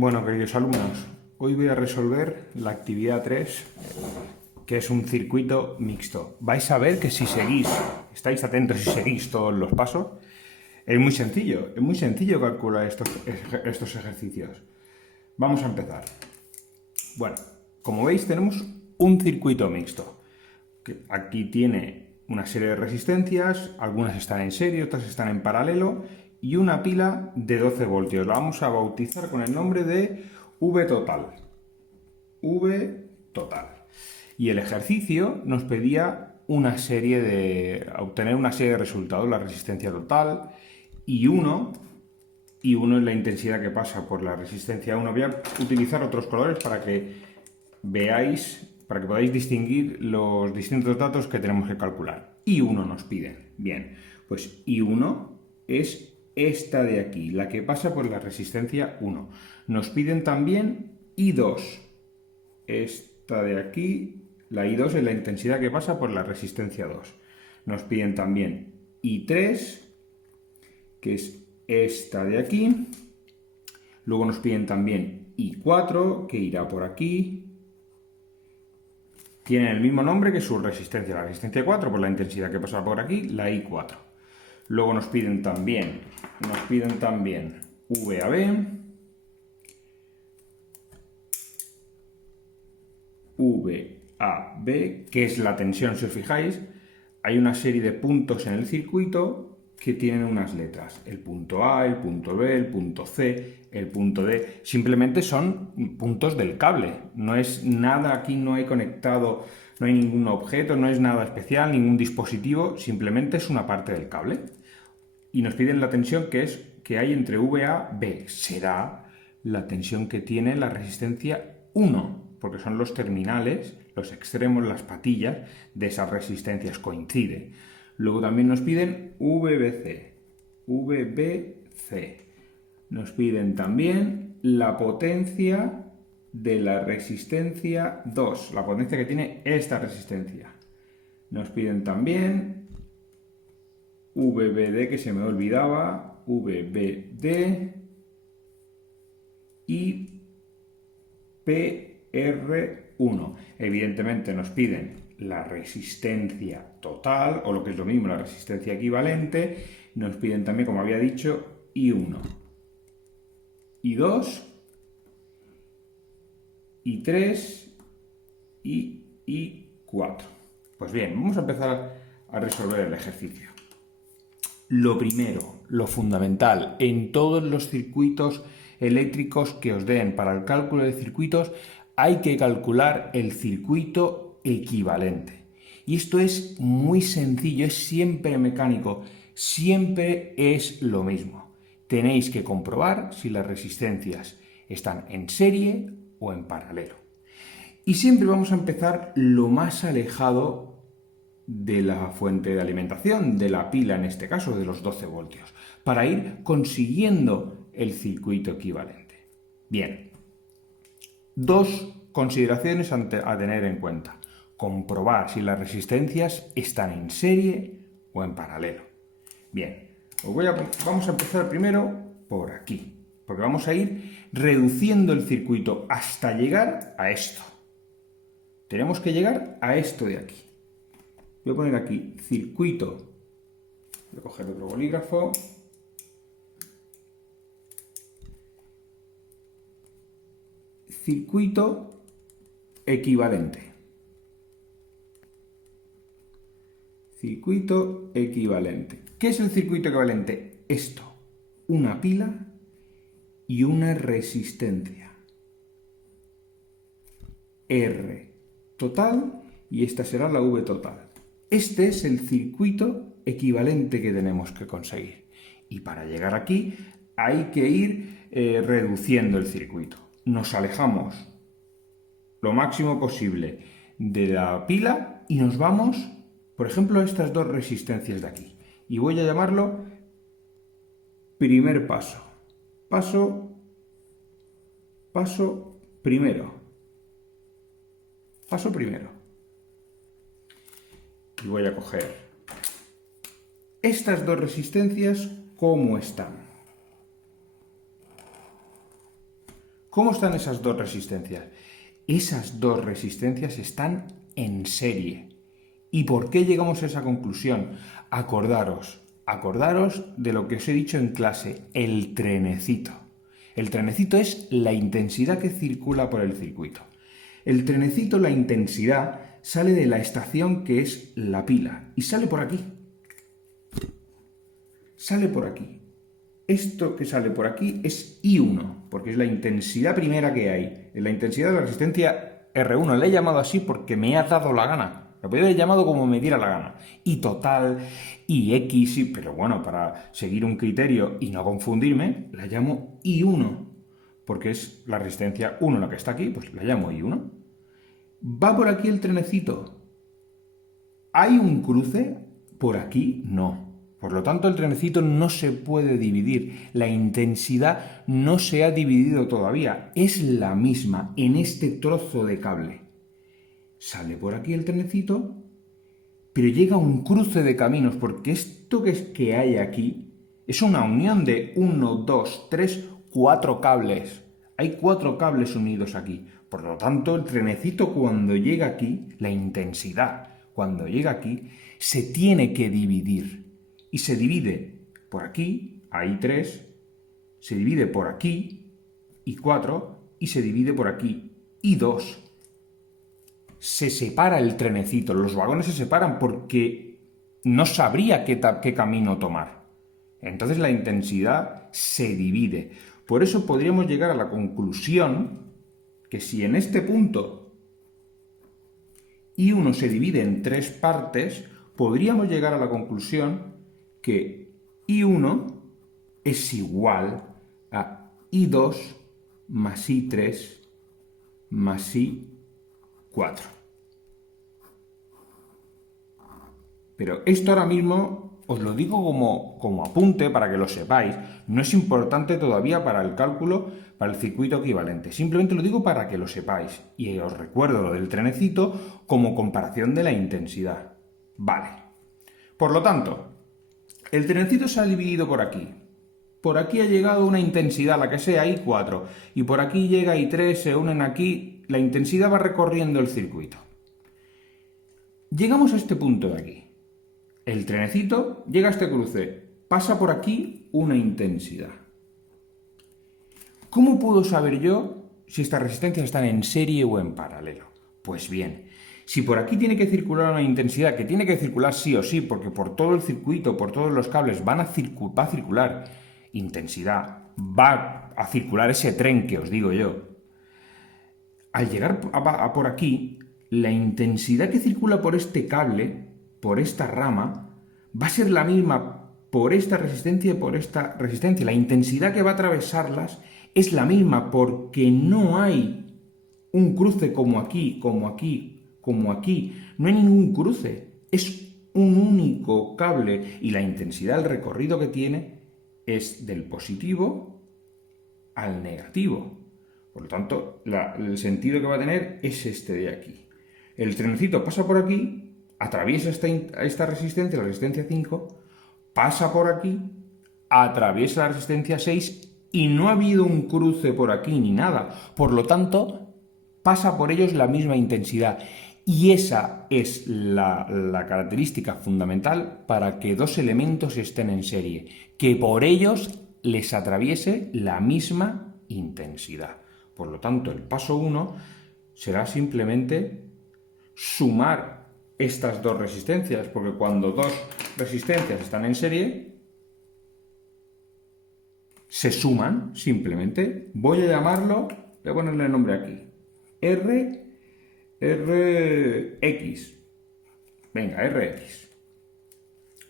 Bueno, queridos alumnos, hoy voy a resolver la actividad 3, que es un circuito mixto. Vais a ver que si seguís, estáis atentos y seguís todos los pasos, es muy sencillo calcular estos ejercicios. Vamos a empezar. Bueno, como veis tenemos un circuito mixto, que aquí tiene una serie de resistencias, algunas están en serie, otras están en paralelo, y una pila de 12 voltios. La vamos a bautizar con el nombre de V total. V total. Y el ejercicio nos pedía obtener una serie de resultados, la resistencia total y 1 es la intensidad que pasa por la resistencia 1. Voy a utilizar otros colores para que veáis, para que podáis distinguir los distintos datos que tenemos que calcular. I1 nos piden. Bien, pues I1 es esta de aquí, la que pasa por la resistencia 1. Nos piden también I2. Esta de aquí, la I2 es la intensidad que pasa por la resistencia 2. Nos piden también I3, que es esta de aquí. Luego nos piden también I4, que irá por aquí. Tienen el mismo nombre que su resistencia. La resistencia 4, por la intensidad que pasa por aquí, la I4. Luego nos piden también VAB, VAB, que es la tensión. Si os fijáis, hay una serie de puntos en el circuito que tienen unas letras. El punto A, el punto B, el punto C, el punto D. Simplemente son puntos del cable. No es nada, aquí no hay conectado, no hay ningún objeto, no es nada especial, ningún dispositivo, simplemente es una parte del cable. Y nos piden la tensión que hay entre VA y B. Será la tensión que tiene la resistencia 1, porque son los terminales, los extremos, las patillas de esas resistencias, coincide. Luego también nos piden VBC. Nos piden también la potencia de la resistencia 2, la potencia que tiene esta resistencia. Nos piden también VBD, que se me olvidaba, VBD y PR1. Evidentemente nos piden la resistencia total, o lo que es lo mismo, la resistencia equivalente. Nos piden también, como había dicho, I1, I2, I3 y I4. Pues bien, vamos a empezar a resolver el ejercicio. Lo primero, lo fundamental, en todos los circuitos eléctricos que os den para el cálculo de circuitos, hay que calcular el circuito equivalente. Y esto es muy sencillo, es siempre mecánico, siempre es lo mismo. Tenéis que comprobar si las resistencias están en serie o en paralelo. Y siempre vamos a empezar lo más alejado de la fuente de alimentación, de la pila en este caso, de los 12 voltios, para ir consiguiendo el circuito equivalente. Bien, dos consideraciones a tener en cuenta. Comprobar si las resistencias están en serie o en paralelo. Bien, vamos a empezar primero por aquí, porque vamos a ir reduciendo el circuito hasta llegar a esto. Tenemos que llegar a esto de aquí. Voy a poner aquí circuito. Voy a coger otro bolígrafo. Circuito equivalente. Circuito equivalente. ¿Qué es el circuito equivalente? Esto, una pila y una resistencia. R total y esta será la V total. Este es el circuito equivalente que tenemos que conseguir. Y para llegar aquí hay que ir reduciendo el circuito. Nos alejamos lo máximo posible de la pila y nos vamos, por ejemplo, a estas dos resistencias de aquí. Y voy a llamarlo primer paso. Paso primero. Paso primero. Y voy a coger estas dos resistencias, ¿cómo están? ¿Cómo están esas dos resistencias? Esas dos resistencias están en serie. ¿Y por qué llegamos a esa conclusión? Acordaros de lo que os he dicho en clase, el trenecito. El trenecito es la intensidad que circula por el circuito. El trenecito, la intensidad, sale de la estación que es la pila y sale por aquí. Sale por aquí. Esto que sale por aquí es I1, porque es la intensidad primera que hay. Es la intensidad de la resistencia R1. Le he llamado así porque me ha dado la gana. Lo podría haber llamado como me diera la gana. Y total, y X, pero bueno, para seguir un criterio y no confundirme, la llamo I1, porque es la resistencia 1 la que está aquí, pues la llamo I1. ¿Va por aquí el trenecito? ¿Hay un cruce? ¿Por aquí? No. Por lo tanto, el trenecito no se puede dividir. La intensidad no se ha dividido todavía. Es la misma en este trozo de cable. Sale por aquí el trenecito, pero llega a un cruce de caminos, porque esto que hay aquí es una unión de 1, 2, 3, 4 cables. Hay 4 cables unidos aquí. Por lo tanto, el trenecito cuando llega aquí, la intensidad cuando llega aquí, se tiene que dividir. Y se divide por aquí, hay 3, se divide por aquí, y 4, y se divide por aquí, y 2. Se separa el trenecito, los vagones se separan porque no sabría qué camino tomar. Entonces la intensidad se divide. Por eso podríamos llegar a la conclusión que si en este punto I1 se divide en 3 partes, podríamos llegar a la conclusión que I1 es igual a I2 más I3 más I4. Pero esto ahora mismo os lo digo como apunte para que lo sepáis. No es importante todavía para el cálculo, para el circuito equivalente. Simplemente lo digo para que lo sepáis. Y os recuerdo lo del trenecito como comparación de la intensidad. Vale. Por lo tanto, el trenecito se ha dividido por aquí. Por aquí ha llegado una intensidad, la que sea, I4. Y por aquí llega I3, se unen aquí. La intensidad va recorriendo el circuito. Llegamos a este punto de aquí. El trenecito llega a este cruce. Pasa por aquí una intensidad. ¿Cómo puedo saber yo si estas resistencias están en serie o en paralelo? Pues bien, si por aquí tiene que circular una intensidad, que tiene que circular sí o sí, porque por todo el circuito, por todos los cables va a circular intensidad, va a circular ese tren que os digo yo. Al llegar a por aquí, la intensidad que circula por este cable, por esta rama, va a ser la misma por esta resistencia y por esta resistencia. La intensidad que va a atravesarlas es la misma porque no hay un cruce como aquí, como aquí, como aquí. No hay ningún cruce. Es un único cable y la intensidad, el recorrido que tiene, es del positivo al negativo. Por lo tanto, el sentido que va a tener es este de aquí. El trenecito pasa por aquí, atraviesa esta resistencia, la resistencia 5, pasa por aquí, atraviesa la resistencia 6 y no ha habido un cruce por aquí ni nada. Por lo tanto, pasa por ellos la misma intensidad. Y esa es la característica fundamental para que dos elementos estén en serie, que por ellos les atraviese la misma intensidad. Por lo tanto, el paso 1 será simplemente sumar estas dos resistencias, porque cuando dos resistencias están en serie, se suman simplemente. Voy a llamarlo, voy a ponerle el nombre aquí, Rx. Venga, Rx.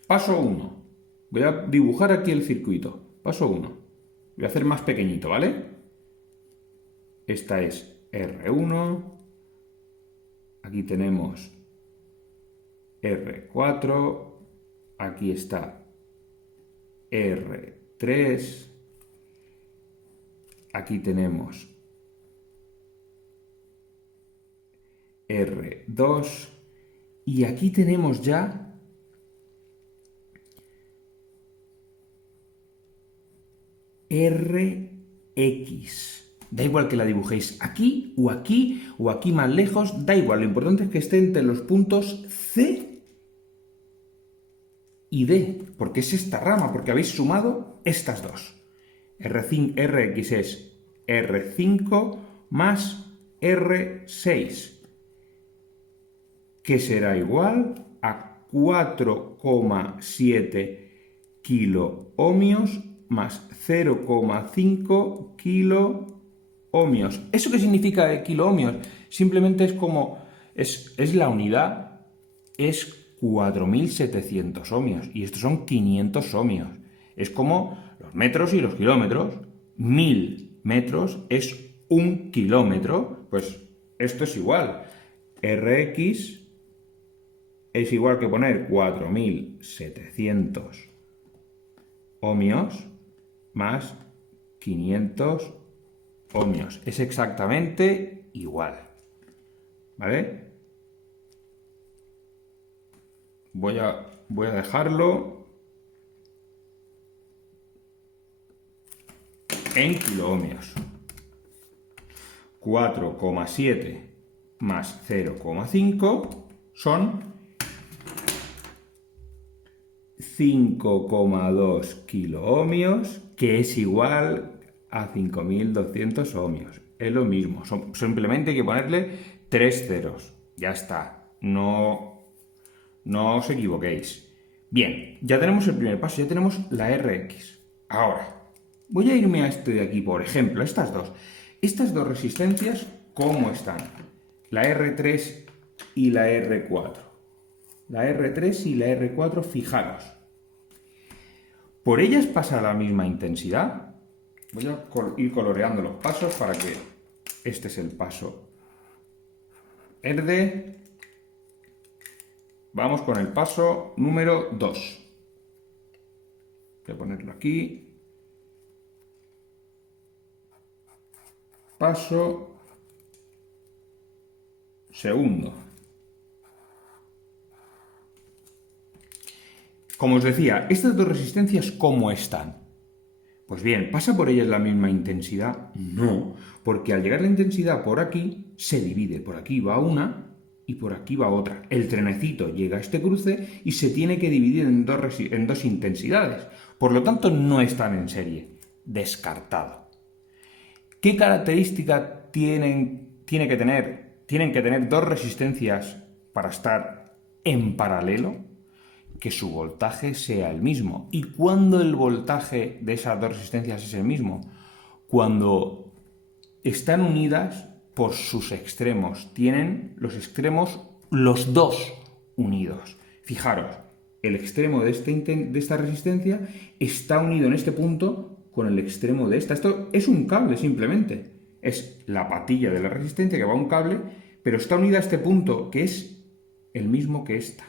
Paso 1. Voy a dibujar aquí el circuito. Paso 1. Voy a hacer más pequeñito, ¿vale? Esta es R1, aquí tenemos R4, aquí está R3, aquí tenemos R2 y aquí tenemos ya Rx. Da igual que la dibujéis aquí o aquí o aquí más lejos, da igual. Lo importante es que esté entre los puntos C y D, porque es esta rama, porque habéis sumado estas dos. Rx es R5 más R6, que será igual a 4,7 kiloohmios más 0,5 kiloohmios. ¿Eso qué significa de kiloohmios? Simplemente es como, es la unidad, es 4.700 ohmios, y estos son 500 ohmios. Es como los metros y los kilómetros. 1.000 metros es 1 kilómetro, pues esto es igual. Rx es igual que poner 4.700 ohmios más 500 ohmios. Es exactamente igual. ¿Vale? Voy a dejarlo en kiloohmios. 4,7 más 0,5 son 5,2 kiloohmios, que es igual a 5.200 ohmios. Es lo mismo, simplemente hay que ponerle 3 ceros. Ya está, no os equivoquéis. Bien, ya tenemos el primer paso, ya tenemos la Rx. Ahora, voy a irme a este de aquí, por ejemplo, estas dos. Estas dos resistencias, ¿cómo están? La R3 y la R4. La R3 y la R4, fijaros. ¿Por ellas pasa la misma intensidad? Voy a ir coloreando los pasos para que este es el paso verde. Vamos con el paso número 2. Voy a ponerlo aquí. Paso segundo. Como os decía, estas dos resistencias, ¿cómo están? Pues bien, ¿pasa por ellas la misma intensidad? No, porque al llegar la intensidad por aquí, se divide. Por aquí va una y por aquí va otra. El trenecito llega a este cruce y se tiene que dividir en dos intensidades. Por lo tanto, no están en serie. Descartado. ¿Qué característica tienen que tener dos resistencias para estar en paralelo? Que su voltaje sea el mismo. ¿Y cuándo el voltaje de esas dos resistencias es el mismo? Cuando están unidas por sus extremos. Tienen los extremos los dos unidos. Fijaros, el extremo de esta resistencia está unido en este punto con el extremo de esta. Esto es un cable simplemente. Es la patilla de la resistencia que va a un cable, pero está unida a este punto que es el mismo que esta.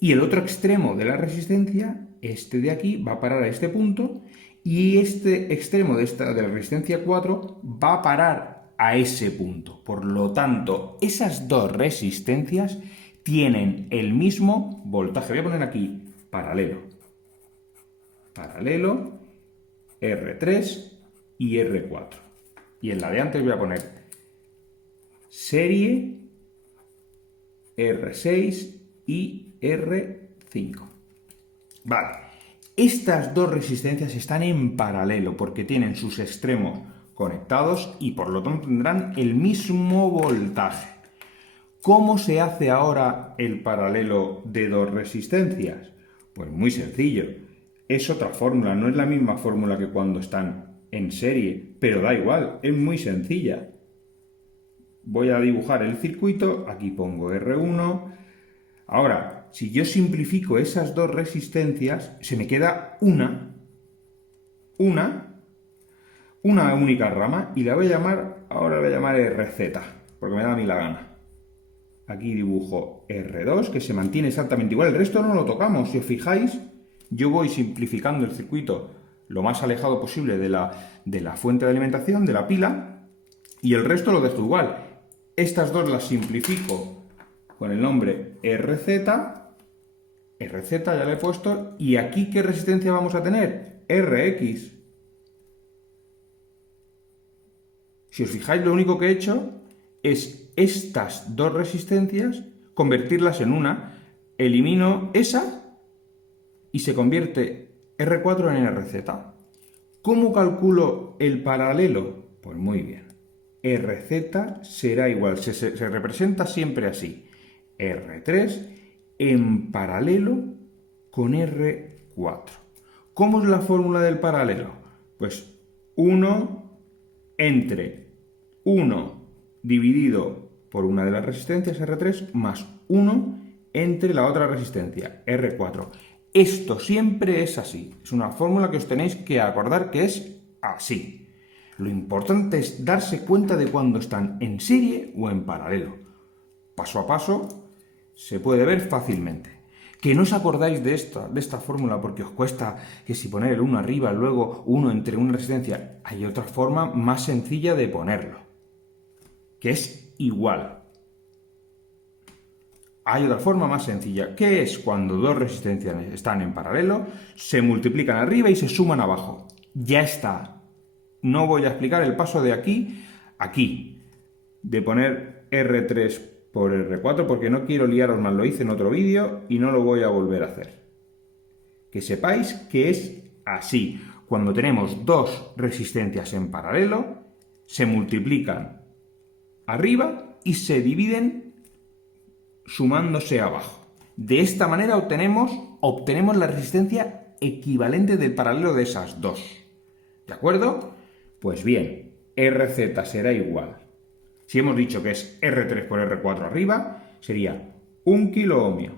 Y el otro extremo de la resistencia, este de aquí, va a parar a este punto, y este extremo de la resistencia 4 va a parar a ese punto. Por lo tanto, esas dos resistencias tienen el mismo voltaje. Voy a poner aquí paralelo. Paralelo, R3 y R4. Y en la de antes voy a poner serie, R6 y R5. Vale, estas dos resistencias están en paralelo porque tienen sus extremos conectados y por lo tanto tendrán el mismo voltaje. ¿Cómo se hace ahora el paralelo de dos resistencias? Pues muy sencillo. Es otra fórmula, no es la misma fórmula que cuando están en serie, pero da igual, es muy sencilla. Voy a dibujar el circuito, aquí pongo R1. Ahora, si yo simplifico esas dos resistencias, se me queda una única rama y la voy a llamar, ahora la voy a llamar RZ, porque me da a mí la gana. Aquí dibujo R2, que se mantiene exactamente igual, el resto no lo tocamos. Si os fijáis, yo voy simplificando el circuito lo más alejado posible de la fuente de alimentación, de la pila, y el resto lo dejo igual. Estas dos las simplifico con el nombre RZ, ya le he puesto, y aquí ¿qué resistencia vamos a tener? RX. Si os fijáis, lo único que he hecho es estas dos resistencias, convertirlas en una, elimino esa y se convierte R4 en RZ. ¿Cómo calculo el paralelo? Pues muy bien. RZ será igual, se representa siempre así. R3 en paralelo con R4. ¿Cómo es la fórmula del paralelo? Pues 1 entre 1 dividido por una de las resistencias R3 más 1 entre la otra resistencia R4. Esto siempre es así. Es una fórmula que os tenéis que acordar que es así. Lo importante es darse cuenta de cuando están en serie o en paralelo. Paso a paso se puede ver fácilmente. Que no os acordáis de esta fórmula porque os cuesta que si poner el 1 arriba, luego 1 entre una resistencia, hay otra forma más sencilla de ponerlo, que es igual. Hay otra forma más sencilla, que es cuando dos resistencias están en paralelo, se multiplican arriba y se suman abajo. Ya está. No voy a explicar el paso de aquí a aquí, de poner R3 por R4, porque no quiero liaros más, lo hice en otro vídeo y no lo voy a volver a hacer. Que sepáis que es así. Cuando tenemos dos resistencias en paralelo, se multiplican arriba y se dividen sumándose abajo. De esta manera obtenemos la resistencia equivalente del paralelo de esas dos. ¿De acuerdo? Pues bien, RZ será igual. Si hemos dicho que es R3 por R4 arriba, sería 1 kiloohmio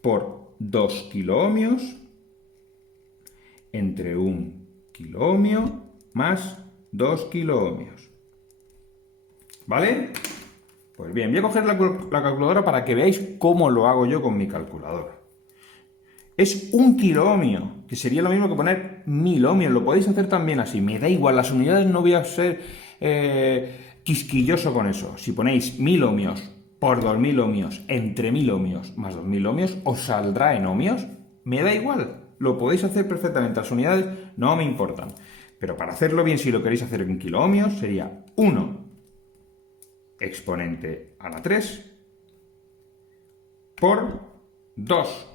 por 2 kiloohmios entre 1 kiloohmio más 2 kiloohmios. ¿Vale? Pues bien, voy a coger la calculadora para que veáis cómo lo hago yo con mi calculadora. Es 1 kiloohmio, que sería lo mismo que poner 1000 ohmios. Lo podéis hacer también así, me da igual, las unidades no voy a ser quisquilloso con eso. Si ponéis 1000 ohmios por 2000 ohmios entre 1000 ohmios más 2000 ohmios, os saldrá en ohmios. Me da igual, lo podéis hacer perfectamente, las unidades no me importan. Pero para hacerlo bien, si lo queréis hacer en kiloohmios, sería 1 exponente a la 3 por 2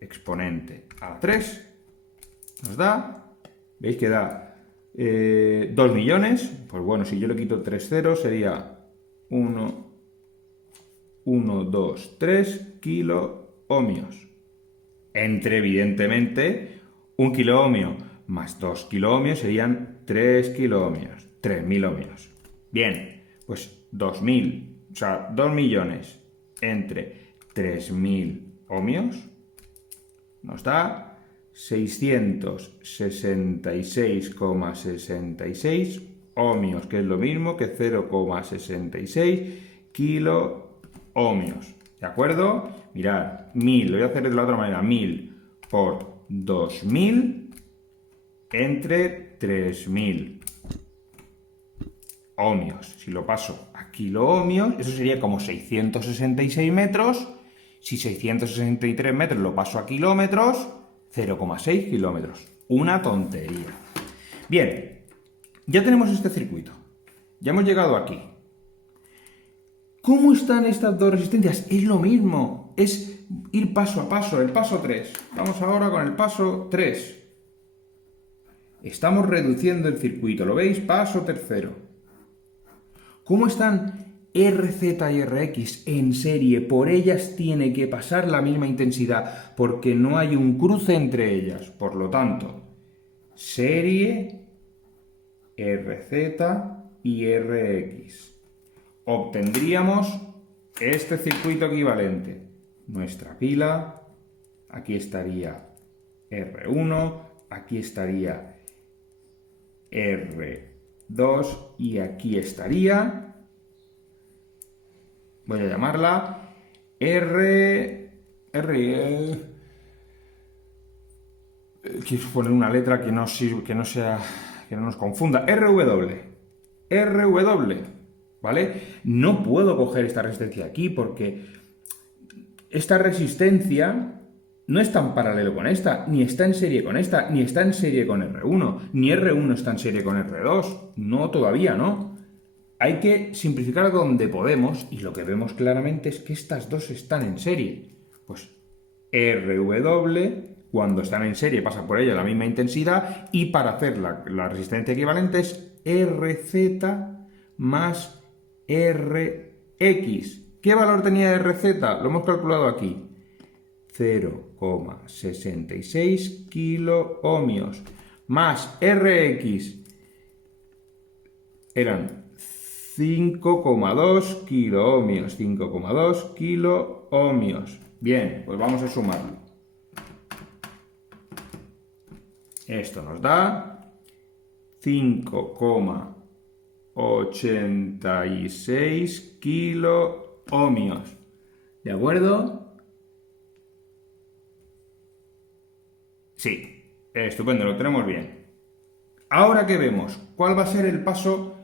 exponente a la 3 nos da, ¿veis que da 2 millones? Pues bueno, si yo le quito 3 ceros sería 1, 2, 3 kiloohmios. Entre, evidentemente, 1 kiloohmio más 2 kiloohmios serían 3 kiloohmios, 3000 ohmios. Bien, pues 2000, o sea, 2 millones entre 3000 ohmios nos da 666,66 ohmios, que es lo mismo que 0,66 kiloohmios. ¿De acuerdo? Mirad, 1000, lo voy a hacer de la otra manera, 1000 por 2000 entre 3000 ohmios. Si lo paso a kiloohmios, eso sería como 666 metros. Si 663 metros lo paso a kilómetros, 0,6 kilómetros. Una tontería. Bien, ya tenemos este circuito. Ya hemos llegado aquí. ¿Cómo están estas dos resistencias? Es lo mismo. Es ir paso a paso. El paso 3. Vamos ahora con el paso 3. Estamos reduciendo el circuito. ¿Lo veis? Paso tercero. ¿Cómo están RZ y RX en serie? Por ellas tiene que pasar la misma intensidad, porque no hay un cruce entre ellas. Por lo tanto, serie RZ y RX. Obtendríamos este circuito equivalente. Nuestra pila, aquí estaría R1, aquí estaría R2 y aquí estaría, voy a llamarla quiero poner una letra que no sirve, que no nos confunda, RW, ¿vale? No puedo coger esta resistencia aquí porque esta resistencia no está en paralelo con esta, ni está en serie con esta, ni está en serie con R1, ni R1 está en serie con R2. No, todavía no. Hay que simplificar donde podemos y lo que vemos claramente es que estas dos están en serie. Pues RW, cuando están en serie, pasa por ella la misma intensidad y para hacer la resistencia equivalente es RZ más RX. ¿Qué valor tenía RZ? Lo hemos calculado aquí. 0,66 kiloohmios más RX eran 5,2 kiloohmios. 5,2 kiloohmios. Bien, pues vamos a sumarlo. Esto nos da 5,86 kiloohmios. ¿De acuerdo? Sí, estupendo, lo tenemos bien. Ahora que vemos, ¿cuál va a ser el paso?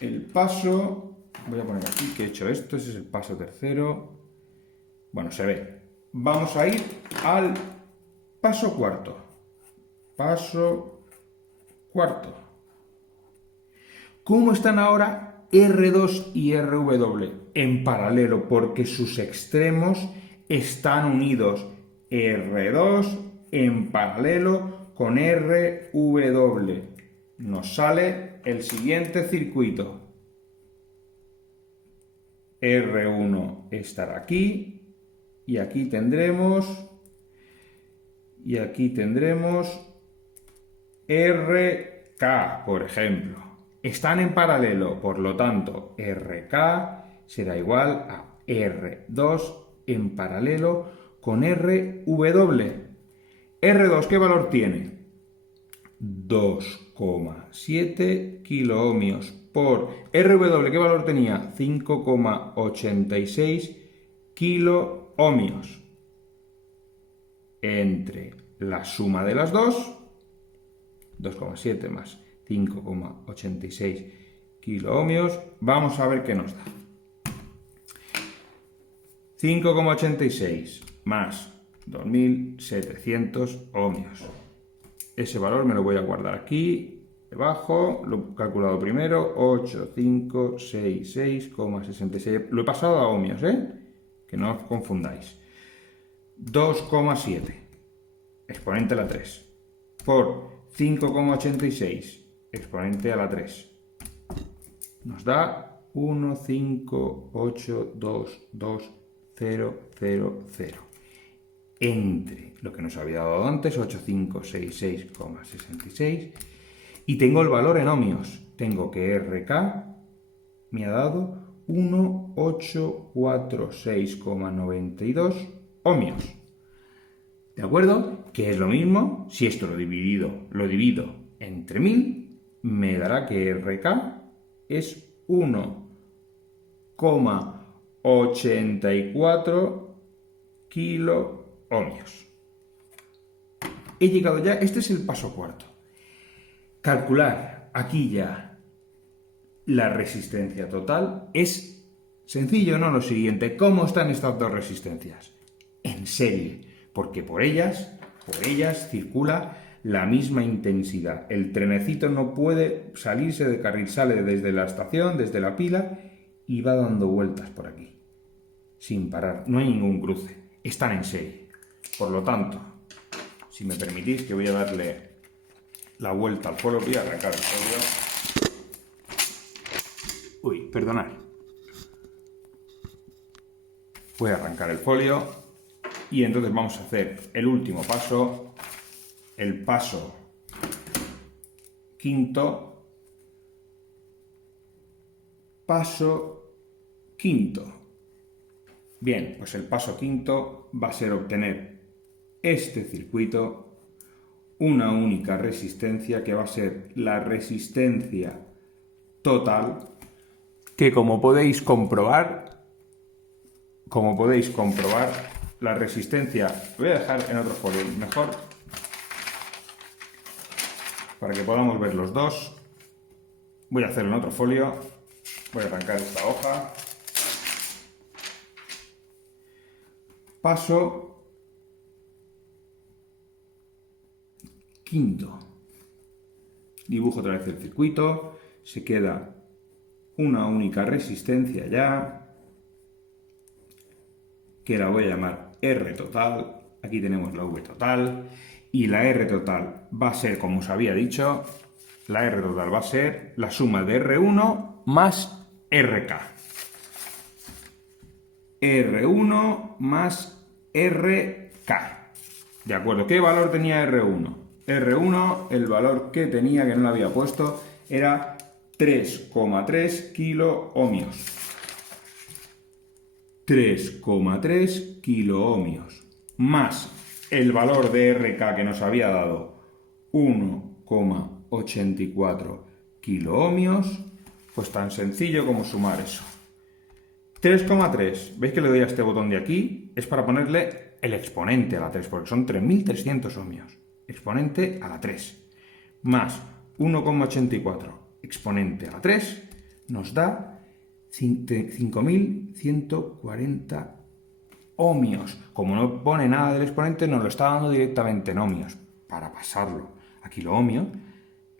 El paso, voy a poner aquí que he hecho esto, ese es el paso tercero. Bueno, se ve. Vamos a ir al paso cuarto. Paso cuarto. ¿Cómo están ahora R2 y RW? En paralelo, porque sus extremos están unidos. R2 en paralelo con RW. Nos sale el siguiente circuito. R1 estará aquí y aquí tendremos RK, por ejemplo. Están en paralelo, por lo tanto, RK será igual a R2 en paralelo con RW. R2, ¿qué valor tiene? 2,7 kiloohmios por RW, ¿qué valor tenía? 5,86 kiloohmios. Entre la suma de las dos, 2,7 más 5,86 kiloohmios, vamos a ver qué nos da. 5,86 más 2.700 ohmios. Ese valor me lo voy a guardar aquí, debajo, lo he calculado primero, 8566,66. Lo he pasado a ohmios, que no os confundáis. 2,7 exponente a la 3 por 5,86 exponente a la 3 nos da 1582200 entre lo que nos había dado antes, 8566,66, y tengo el valor en ohmios. Tengo que RK me ha dado 1846,92 ohmios. ¿De acuerdo? Que es lo mismo, si esto lo divido entre 1000, me dará que RK es 1,84 kiloohmios. He llegado ya, este es el paso cuarto. Calcular aquí ya la resistencia total es sencillo, ¿no? Lo siguiente, ¿cómo están estas dos resistencias? En serie, porque por ellas circula la misma intensidad. El trenecito no puede salirse de carril, sale desde la estación, desde la pila y va dando vueltas por aquí, sin parar. No hay ningún cruce, están en serie. Por lo tanto, si me permitís que voy a darle la vuelta al folio, voy a arrancar el folio. Uy, perdonad. Voy a arrancar el folio y entonces vamos a hacer el último paso, el paso quinto. Paso quinto. Bien, pues el paso quinto va a ser obtener este circuito, una única resistencia que va a ser la resistencia total, que como podéis comprobar, la resistencia, lo voy a dejar en otro folio, mejor, para que podamos ver los dos. Voy a hacerlo en otro folio, voy a arrancar esta hoja. Paso quinto. Dibujo otra vez el circuito, se queda una única resistencia ya, que la voy a llamar R total. Aquí tenemos la V total, y la R total va a ser, como os había dicho, la R total va a ser la suma de R1 más RK. R1 más RK. ¿De acuerdo? ¿Qué valor tenía R1? R1, el valor que tenía, que no lo había puesto, era 3,3 kiloohmios. 3,3 kiloohmios. Más el valor de RK que nos había dado 1,84 kiloohmios. Pues tan sencillo como sumar eso. 3,3. ¿Veis que le doy a este botón de aquí? Es para ponerle el exponente a la 3, porque son 3.300 ohmios. Exponente a la 3. Más 1,84 exponente a la 3 nos da 5.140 ohmios. Como no pone nada del exponente, nos lo está dando directamente en ohmios. Para pasarlo a kiloohmio,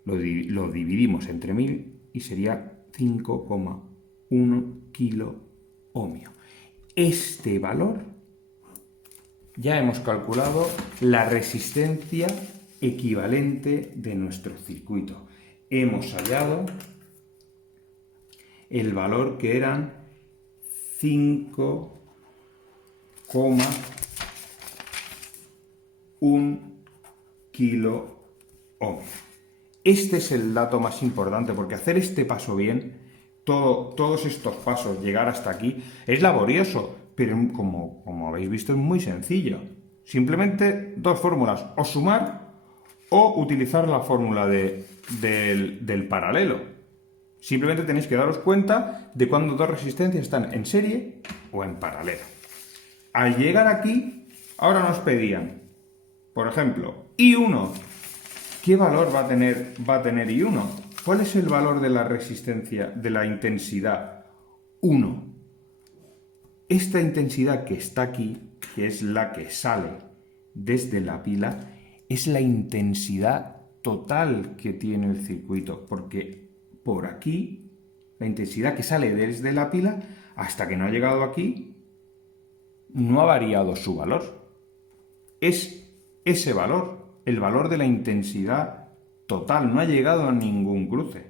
lo dividimos entre 1000 y sería 5,1 kiloohmio. Este valor, ya hemos calculado la resistencia equivalente de nuestro circuito. Hemos hallado el valor que eran 5,1 kiloohmio. Este es el dato más importante, porque hacer este paso bien, todos estos pasos, llegar hasta aquí, es laborioso, pero como habéis visto es muy sencillo. Simplemente dos fórmulas, o sumar o utilizar la fórmula del paralelo. Simplemente tenéis que daros cuenta de cuando dos resistencias están en serie o en paralelo. Al llegar aquí, ahora nos pedían, por ejemplo, I1. ¿Qué valor va a tener I1? ¿Cuál es el valor de la resistencia, de la intensidad? 1. Esta intensidad que está aquí, que es la que sale desde la pila, es la intensidad total que tiene el circuito, porque por aquí, la intensidad que sale desde la pila, hasta que no ha llegado aquí, no ha variado su valor. Es ese valor, el valor de la intensidad total, no ha llegado a ningún cruce.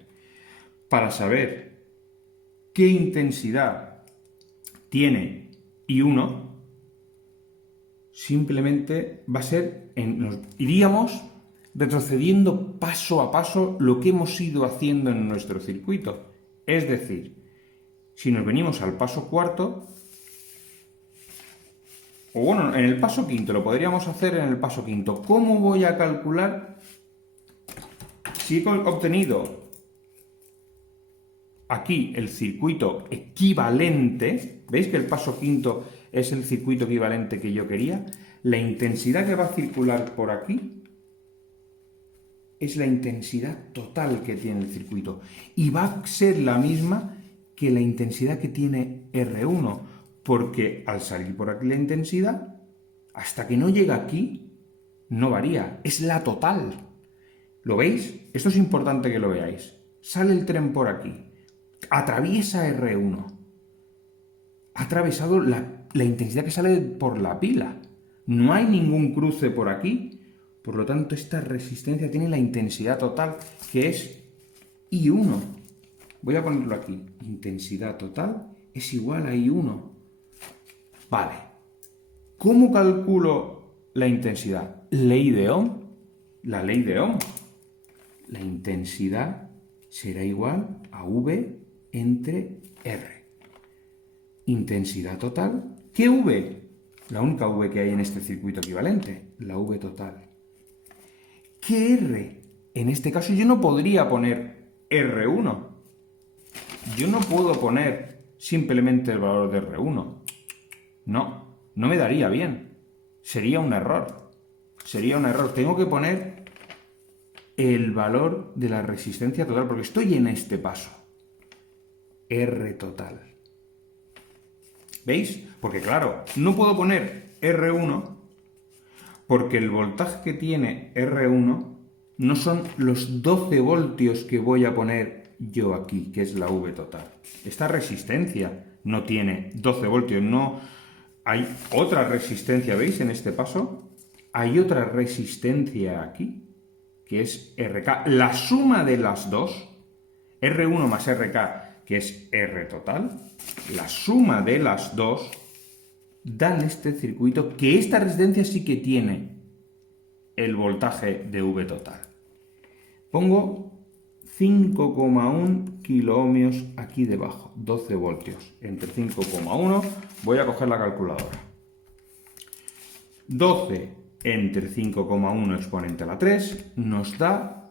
Para saber qué intensidad tiene I1, simplemente va a ser, iríamos retrocediendo paso a paso lo que hemos ido haciendo en nuestro circuito. Es decir, si nos venimos al paso cuarto, o bueno, en el paso quinto, lo podríamos hacer en el paso quinto. ¿Cómo voy a calcular si he obtenido aquí el circuito equivalente? ¿Veis que el paso quinto es el circuito equivalente que yo quería? La intensidad que va a circular por aquí es la intensidad total que tiene el circuito. Y va a ser la misma que la intensidad que tiene R1. Porque al salir por aquí la intensidad, hasta que no llega aquí, no varía. Es la total. ¿Lo veis? Esto es importante que lo veáis. Sale el tren por aquí. Atraviesa R1. Ha atravesado la intensidad que sale por la pila. No hay ningún cruce por aquí. Por lo tanto, esta resistencia tiene la intensidad total, que es I1. Voy a ponerlo aquí. Intensidad total es igual a I1. Vale. ¿Cómo calculo la intensidad? Ley de Ohm. La ley de Ohm. La intensidad será igual a V entre R. Intensidad total. ¿Qué V? La única V que hay en este circuito equivalente. La V total. ¿Qué R? En este caso yo no podría poner R1. Yo no puedo poner simplemente el valor de R1. No me daría bien. Sería un error. Tengo que poner el valor de la resistencia total, porque estoy en este paso. R total. ¿Veis? Porque claro, no puedo poner R1 porque el voltaje que tiene R1 no son los 12 voltios que voy a poner yo aquí, que es la V total. Esta resistencia no tiene 12 voltios, no hay otra resistencia, ¿veis? En este paso hay otra resistencia aquí, que es RK. La suma de las dos, R1 más RK, que es R total, la suma de las dos dan este circuito, que esta resistencia sí que tiene el voltaje de V total. Pongo 5,1 kiloohmios aquí debajo, 12 voltios. Entre 5,1 voy a coger la calculadora. 12 entre 5,1 exponente a la 3 nos da,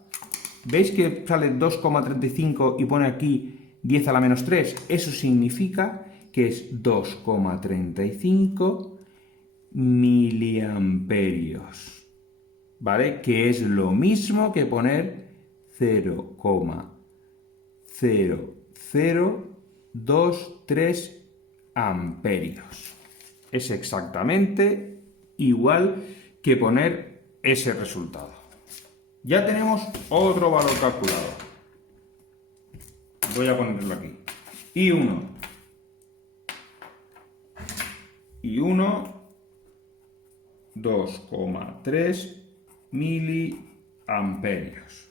¿veis que sale 2,35 y pone aquí 10 a la menos 3? Eso significa que es 2,35 miliamperios, ¿vale? Que es lo mismo que poner 0,0023 amperios. Es exactamente igual que poner ese resultado. Ya tenemos otro valor calculado. Voy a ponerlo aquí. I1. 2,3 miliamperios.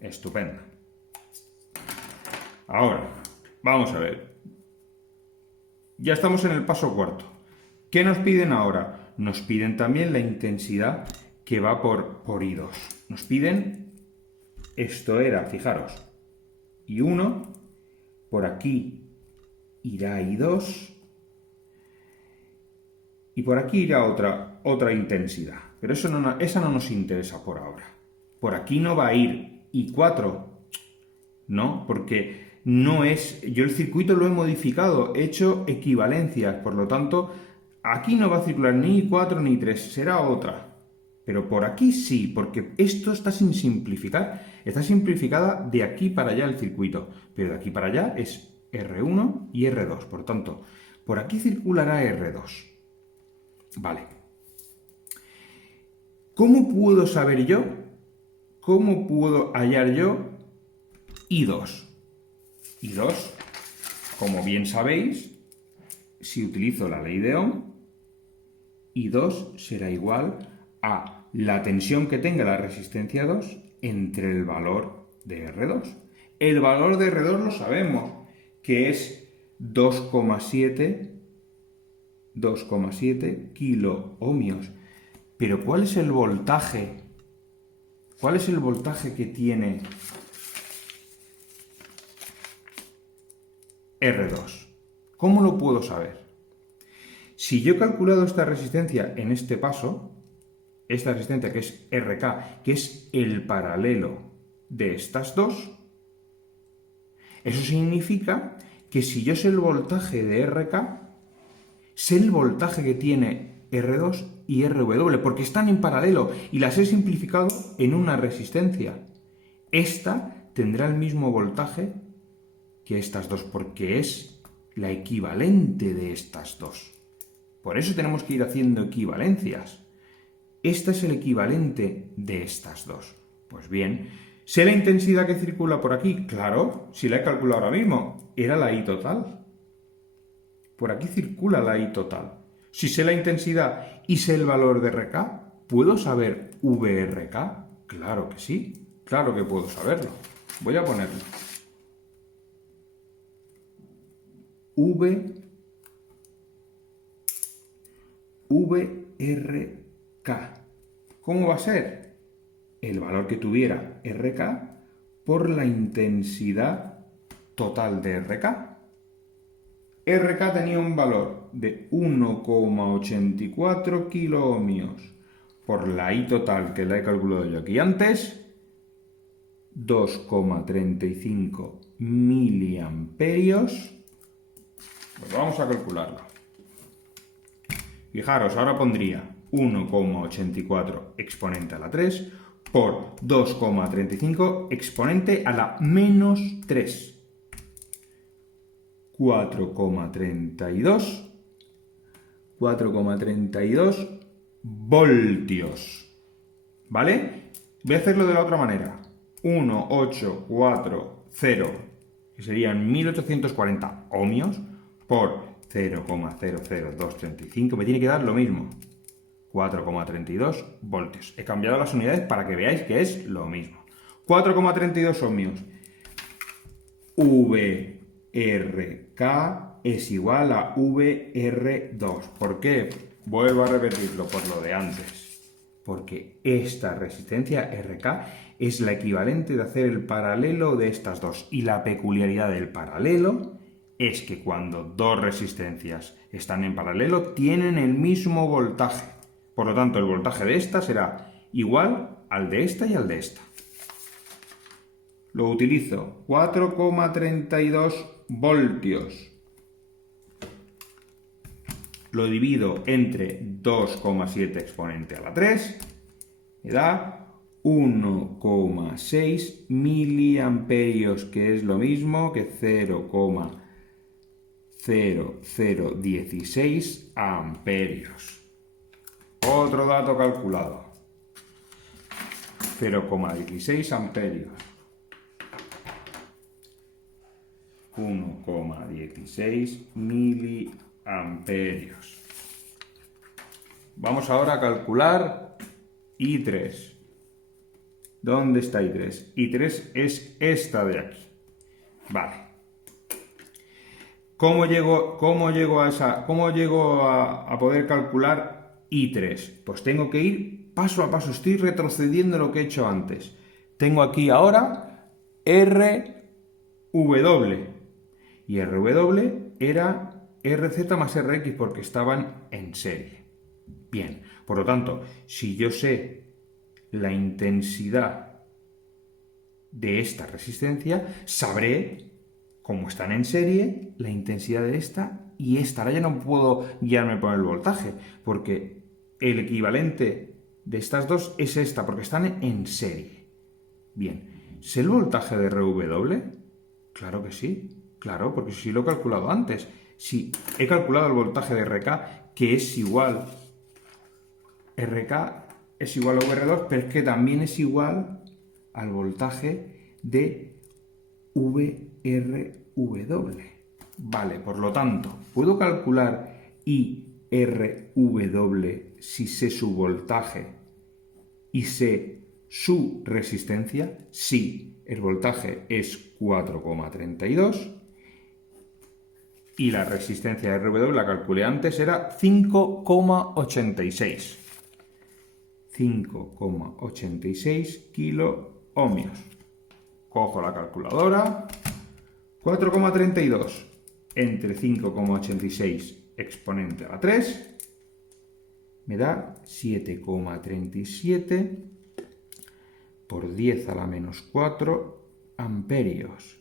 Estupendo. Ahora, vamos a ver. Ya estamos en el paso cuarto. ¿Qué nos piden ahora? Nos piden también la intensidad que va por I2. Nos piden, esto era, fijaros, I1, por aquí irá I2, y por aquí irá otra intensidad. Pero esa no nos interesa por ahora. Por aquí no va a ir I4, ¿no? Porque no es... Yo el circuito lo he modificado, he hecho equivalencias, por lo tanto, aquí no va a circular ni I4 ni I3, será otra. Pero por aquí sí, porque esto está sin simplificar. Está simplificada de aquí para allá el circuito, pero de aquí para allá es R1 y R2. Por tanto, por aquí circulará R2. Vale. ¿Cómo puedo saber yo? ¿Cómo puedo hallar yo I2? I2, como bien sabéis, si utilizo la ley de Ohm, I2 será igual a la tensión que tenga la resistencia 2 entre el valor de R2. El valor de R2 lo sabemos, que es 2,7 kiloohmios. Pero ¿cuál es el voltaje? ¿Cuál es el voltaje que tiene R2? ¿Cómo lo puedo saber? Si yo he calculado esta resistencia en este paso, esta resistencia que es RK, que es el paralelo de estas dos, eso significa que si yo sé el voltaje de RK, sé el voltaje que tiene R2 y RW, porque están en paralelo y las he simplificado en una resistencia. Esta tendrá el mismo voltaje que estas dos, porque es la equivalente de estas dos. Por eso tenemos que ir haciendo equivalencias. Este es el equivalente de estas dos. Pues bien, ¿sé la intensidad que circula por aquí? Claro, si la he calculado ahora mismo, era la I total. Por aquí circula la I total. Si sé la intensidad y sé el valor de RK, ¿puedo saber VRK? Claro que sí, claro que puedo saberlo. Voy a ponerlo. VRK. ¿Cómo va a ser? El valor que tuviera RK por la intensidad total de RK. RK tenía un valor de 1,84 kiloohmios por la I total, que la he calculado yo aquí antes, 2,35 miliamperios. Pues vamos a calcularlo. Fijaros, ahora pondría 1,84 exponente a la 3 por 2,35 exponente a la menos 3. 4,32 voltios, ¿vale? Voy a hacerlo de la otra manera. 1840, que serían 1840 ohmios, por 0,00235, me tiene que dar lo mismo. 4,32 voltios. He cambiado las unidades para que veáis que es lo mismo. 4,32 ohmios. VRK es igual a VR2. ¿Por qué? Vuelvo a repetirlo por lo de antes. Porque esta resistencia RK es la equivalente de hacer el paralelo de estas dos. Y la peculiaridad del paralelo es que cuando dos resistencias están en paralelo tienen el mismo voltaje. Por lo tanto, el voltaje de esta será igual al de esta y al de esta. Lo utilizo, 4,32 voltios. Lo divido entre 2,7 exponente a la 3, me da 1,6 miliamperios, que es lo mismo que 0,0016 amperios. Otro dato calculado, 0,16 amperios. 1,16 miliamperios. Vamos ahora a calcular I3. ¿Dónde está I3? I3 es esta de aquí. Vale. ¿Cómo llego a poder calcular I3? Pues tengo que ir paso a paso. Estoy retrocediendo lo que he hecho antes. Tengo aquí ahora RW. Y RW era RZ más RX porque estaban en serie. Bien, por lo tanto, si yo sé la intensidad de esta resistencia, sabré, como están en serie, la intensidad de esta y esta. Ahora ya no puedo guiarme por el voltaje, porque el equivalente de estas dos es esta, porque están en serie. Bien, ¿sé el voltaje de RW? Claro que sí. Claro, porque sí lo he calculado antes. Sí, he calculado el voltaje de RK, que es igual. RK es igual a VR2, pero es que también es igual al voltaje de VRW. Vale, por lo tanto, ¿puedo calcular IRW si sé su voltaje y sé su resistencia? Sí, el voltaje es 4,32. Y la resistencia de RW, la calculé antes, era 5,86. 5,86 kiloohmios. Cojo la calculadora. 4,32 entre 5,86 exponente a la 3 me da 7,37 por 10 a la menos 4 amperios.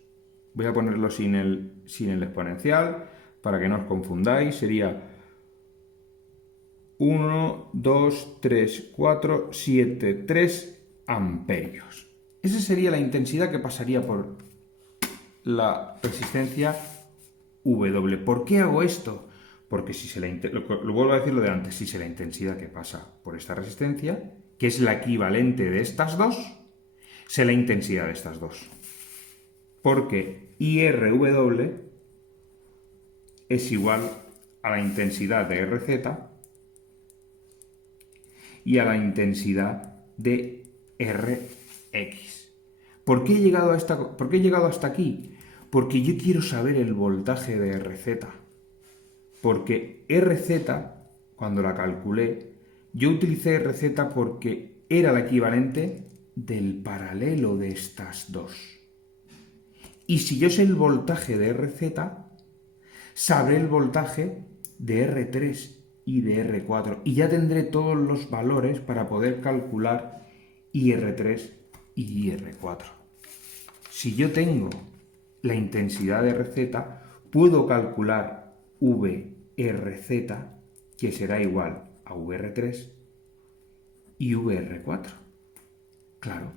Voy a ponerlo sin el exponencial para que no os confundáis. Sería 1, 2, 3, 4, 7, 3 amperios. Esa sería la intensidad que pasaría por la resistencia W. ¿Por qué hago esto? Porque si se lo vuelvo a decir lo de antes, si sé la intensidad que pasa por esta resistencia, que es la equivalente de estas dos, sé la intensidad de estas dos. Porque IRW es igual a la intensidad de RZ y a la intensidad de RX. ¿Por qué he llegado hasta aquí? Porque yo quiero saber el voltaje de RZ. Porque RZ, cuando la calculé, yo utilicé RZ porque era la equivalente del paralelo de estas dos. Y si yo sé el voltaje de RZ, sabré el voltaje de R3 y de R4. Y ya tendré todos los valores para poder calcular IR3 y IR4. Si yo tengo la intensidad de RZ, puedo calcular VRZ, que será igual a VR3 y VR4. Claro.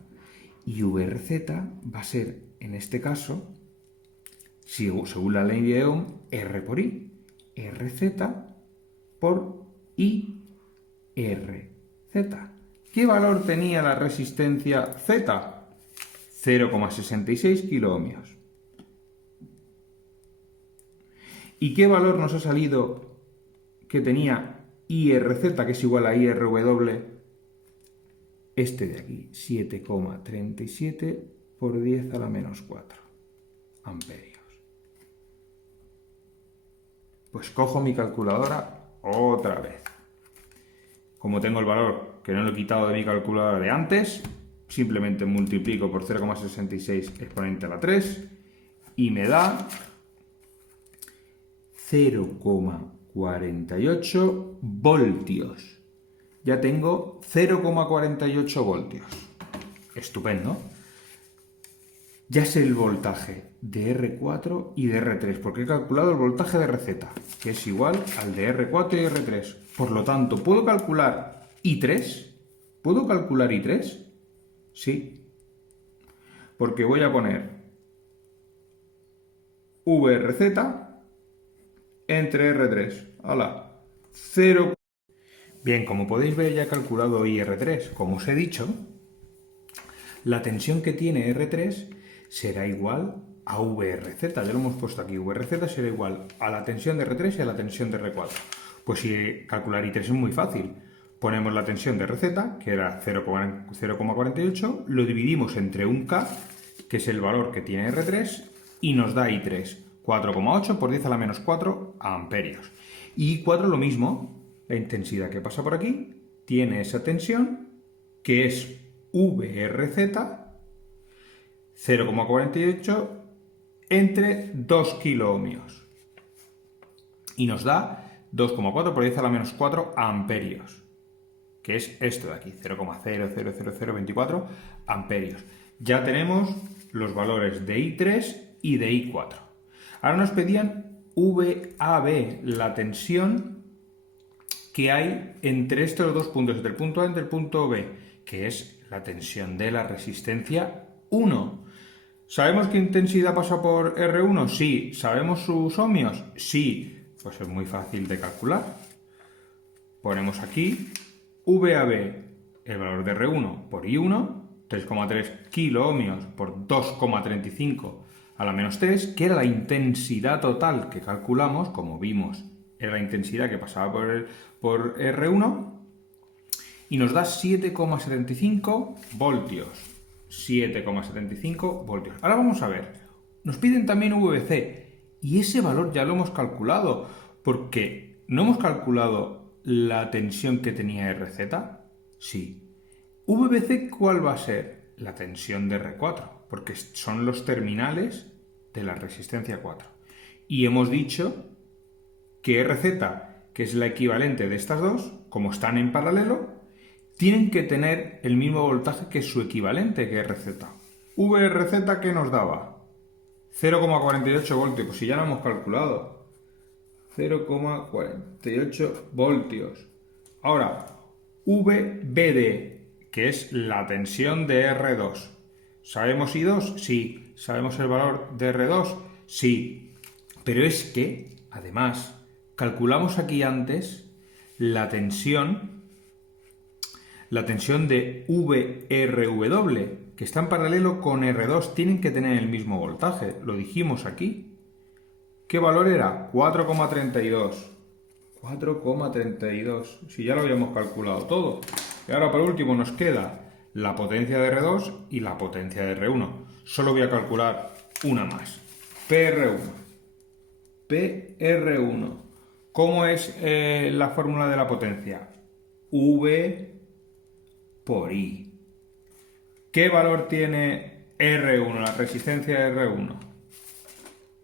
Y VRZ va a ser, en este caso, según la ley de Ohm, R por I. RZ por IRZ. ¿Qué valor tenía la resistencia Z? 0,66 kiloohmios. ¿Y qué valor nos ha salido que tenía IRZ, que es igual a IRW? Este de aquí, 7,37 por 10 a la menos 4 amperios. Pues cojo mi calculadora otra vez. Como tengo el valor que no lo he quitado de mi calculadora de antes, simplemente multiplico por 0,66 exponente a la 3 y me da 0,48 voltios. Ya tengo 0,48 voltios. Estupendo. Ya sé el voltaje de R4 y de R3, porque he calculado el voltaje de RZ, que es igual al de R4 y R3. Por lo tanto, ¿puedo calcular I3? ¿Puedo calcular I3? Sí. Porque voy a poner VRZ entre R3. ¡Hala! 0. Bien, como podéis ver, ya he calculado IR3. Como os he dicho, la tensión que tiene R3 será igual a VRZ. Ya lo hemos puesto aquí. VRZ será igual a la tensión de R3 y a la tensión de R4. Pues si calcular I3 es muy fácil. Ponemos la tensión de RZ, que era 0,48, lo dividimos entre un K, que es el valor que tiene R3, y nos da I3, 4,8 por 10 a la menos 4 amperios. Y I4 lo mismo, la intensidad que pasa por aquí tiene esa tensión, que es VRZ, 0,48 entre 2 kiloohmios. Y nos da 2,4 por 10 a la menos 4 amperios, que es esto de aquí, 0,00024 amperios. Ya tenemos los valores de I3 y de I4. Ahora nos pedían VAB, la tensión que hay entre estos dos puntos, entre el punto A y el punto B, que es la tensión de la resistencia 1. ¿Sabemos qué intensidad pasa por R1? Sí. ¿Sabemos sus ohmios? Sí. Pues es muy fácil de calcular. Ponemos aquí VAB, el valor de R1 por I1, 3,3 kiloohmios por 2,35 a la menos 3, que era la intensidad total que calculamos, como vimos, era la intensidad que pasaba por R1, y nos da 7,75 voltios. 7,75 voltios. Ahora vamos a ver, nos piden también VBC, y ese valor ya lo hemos calculado, porque no hemos calculado la tensión que tenía RZ. Sí. VBC, ¿cuál va a ser? La tensión de R4, porque son los terminales de la resistencia 4. Y hemos dicho que RZ, que es la equivalente de estas dos, como están en paralelo, tienen que tener el mismo voltaje que su equivalente, que RZ. VRZ, ¿qué nos daba? 0,48 voltios, pues si ya lo hemos calculado. 0,48 voltios. Ahora, VBD, que es la tensión de R2. ¿Sabemos I2? Sí. ¿Sabemos el valor de R2? Sí. Pero es que, además, calculamos aquí antes la tensión de VRW, que está en paralelo con R2, tienen que tener el mismo voltaje, lo dijimos aquí. ¿Qué valor era? 4,32. 4,32, si ya lo habíamos calculado todo. Y ahora por último nos queda la potencia de R2 y la potencia de R1. Solo voy a calcular una más. PR1. PR1. ¿Cómo es la fórmula de la potencia? V por I. ¿Qué valor tiene R1, la resistencia de R1?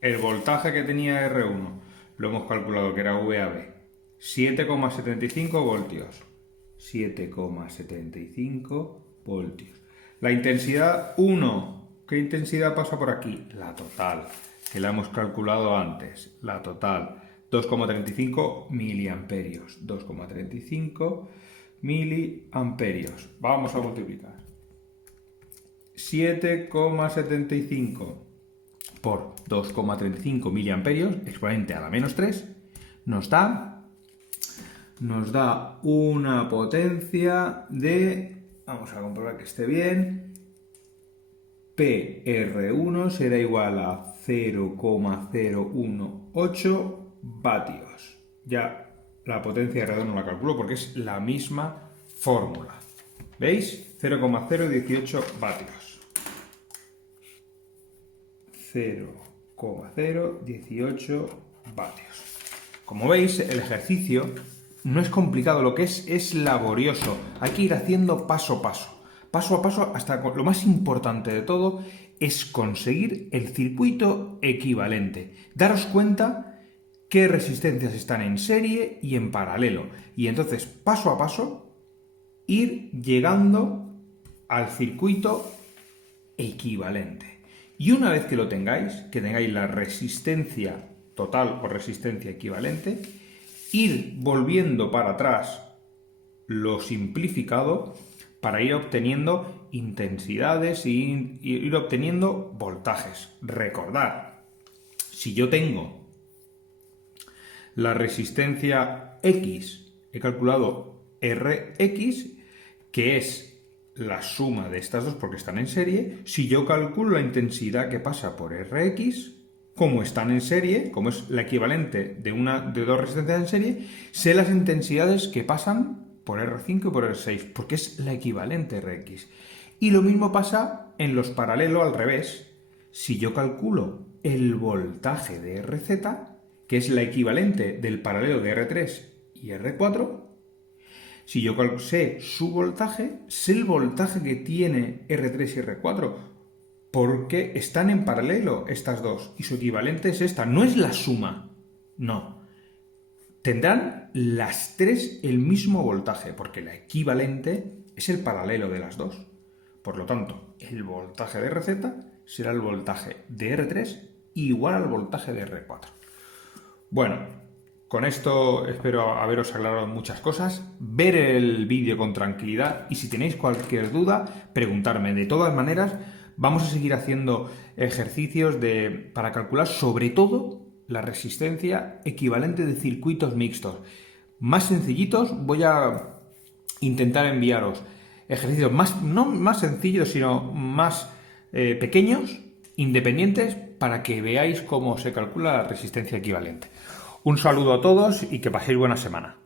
El voltaje que tenía R1 lo hemos calculado que era VAB. 7,75 voltios. 7,75 voltios. La intensidad 1. ¿Qué intensidad pasa por aquí? La total, que la hemos calculado antes. La total. 2,35 miliamperios. 2,35 miliamperios. Vamos a multiplicar. 7,75 por 2,35 miliamperios, exponente a la menos 3, nos da una potencia de Vamos a comprobar que esté bien. PR1 será igual a 0,018 vatios. Ya la potencia de alrededor no la calculo porque es la misma fórmula. ¿Veis? 0,018 vatios. 0,018 vatios. Como veis, el ejercicio no es complicado, lo que es laborioso. Hay que ir haciendo paso a paso. Paso a paso, hasta lo más importante de todo es conseguir el circuito equivalente. Daros cuenta qué resistencias están en serie y en paralelo. Y entonces, paso a paso, ir llegando al circuito equivalente. Y una vez que lo tengáis, que tengáis la resistencia total o resistencia equivalente, ir volviendo para atrás lo simplificado para ir obteniendo intensidades y ir obteniendo voltajes. Recordad, si yo tengo la resistencia X, he calculado Rx, que es la suma de estas dos porque están en serie. Si yo calculo la intensidad que pasa por Rx, como están en serie, como es la equivalente de dos resistencias en serie, sé las intensidades que pasan por R5 y por R6, porque es la equivalente Rx. Y lo mismo pasa en los paralelos al revés. Si yo calculo el voltaje de Rz, que es la equivalente del paralelo de R3 y R4, si yo sé su voltaje, sé el voltaje que tiene R3 y R4, porque están en paralelo estas dos, y su equivalente es esta, no es la suma, no. Tendrán las tres el mismo voltaje, porque la equivalente es el paralelo de las dos. Por lo tanto, el voltaje de Rz será el voltaje de R3 igual al voltaje de R4. Bueno, con esto espero haberos aclarado muchas cosas, ver el vídeo con tranquilidad y si tenéis cualquier duda, preguntarme. De todas maneras, vamos a seguir haciendo ejercicios para calcular sobre todo la resistencia equivalente de circuitos mixtos. Más sencillitos, voy a intentar enviaros ejercicios no más sencillos, sino más pequeños, independientes, para que veáis cómo se calcula la resistencia equivalente. Un saludo a todos y que paséis buena semana.